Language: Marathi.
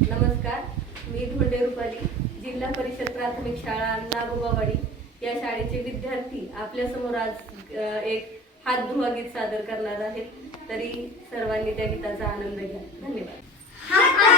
नमस्कार, मी धोंडे रुपाली, जिल्हा परिषद प्राथमिक शाळा नागोबावाडी या शाळेचे विद्यार्थी आपल्या समोर आज एक हात धुवा गीत सादर करणार आहेत. तरी सर्वांनी त्या गीताचा आनंद घ्या. धन्यवाद.